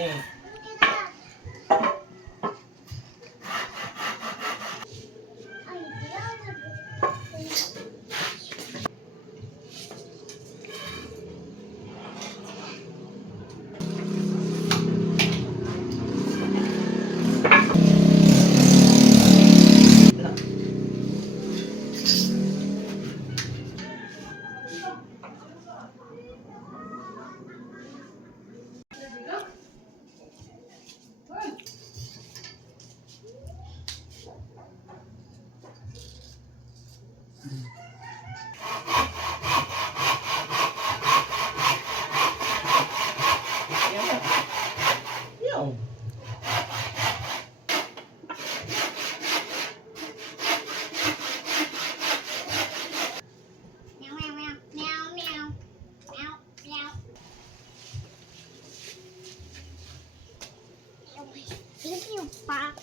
eh. Yo. Meow, meow, meow, meow, meow, meow, meow. Thank you, Pop.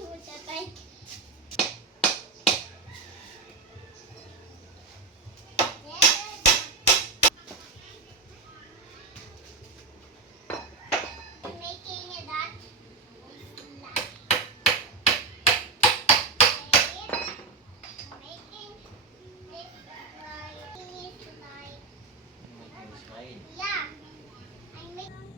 What's that like? Making it that making this slide. Yeah. I'm making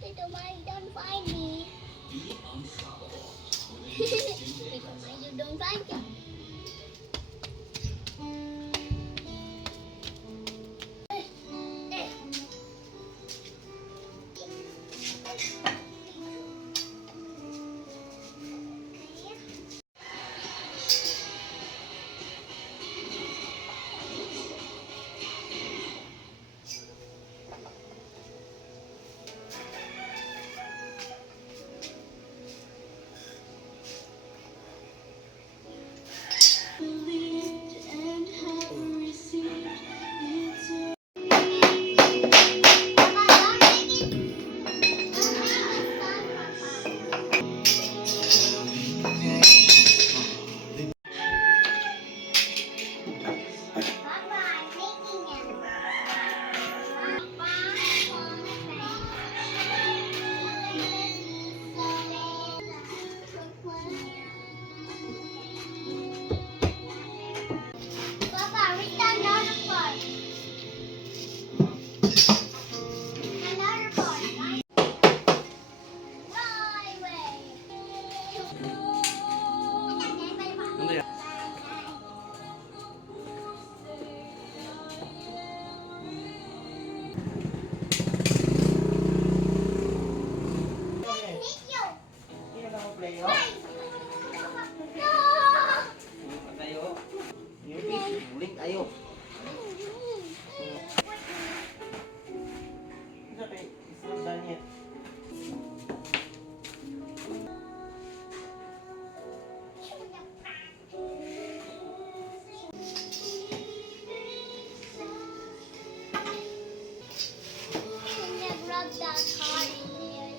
Little Mike, don't find me. Little Mike, you don't find me. Papa, return another part. Another part. Right way. Ano yan? Hindi na ako play, oh. Tayo. Muling tayo. Sabi, it's not done yet. Rub that hard in there.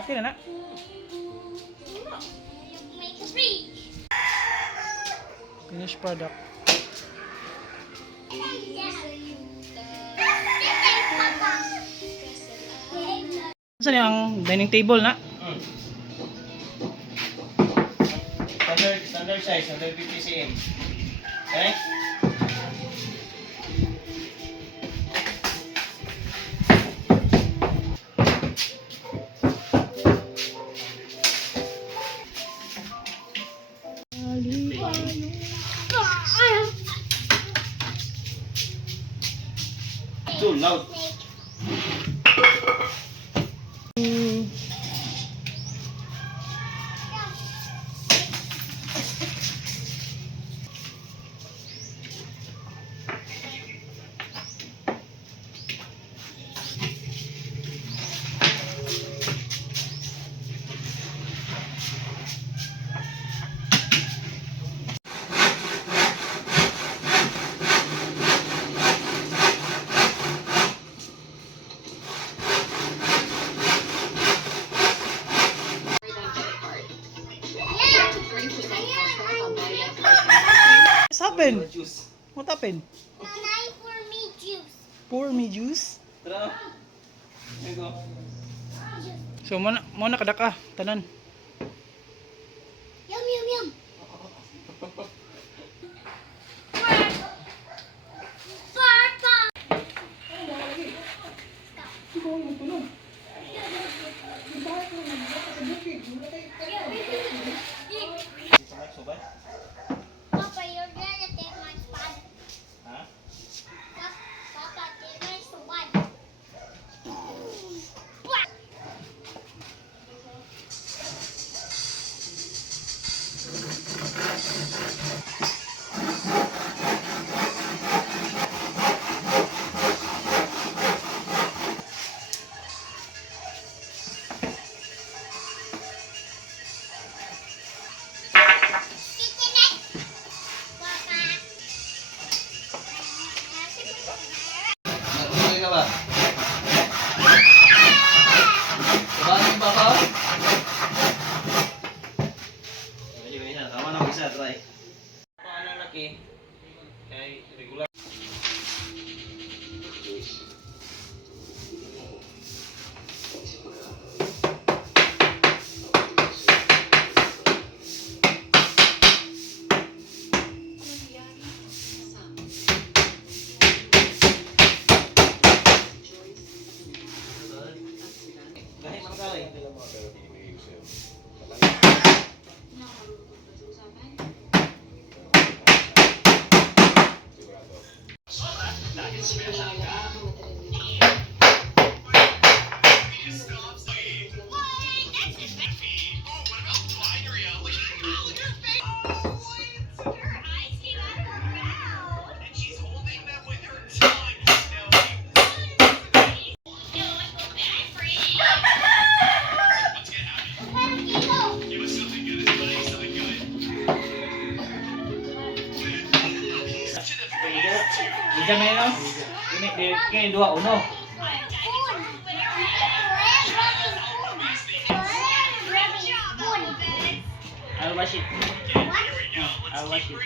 Okay na na. Make a free. Finished product. Saan yung dining table na? Standard size, 150 cm. Okay? Too loud. happened? Juice. What happened? Nanay for me juice. Pour me juice. Tara. Here you go. So, mo na kadaka. Tanan. Yum, yum, yum. Papa. Subay? Papa, you're gonna take my spot. Ha? Papa, take my spot. Nagulay ka ba? Sabagin pa ka? Medyo isa. Tama na isa. Try. Paano laki? Kaya regular. Gahit man ka eh. Isa may no? Kini dua uno. I'll wash it. I'll wash it.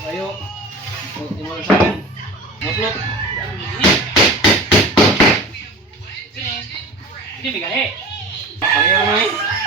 Kayo. Hindi mo lang sa akin. Muslot. Sini. Sini gahe. Pareho mo eh.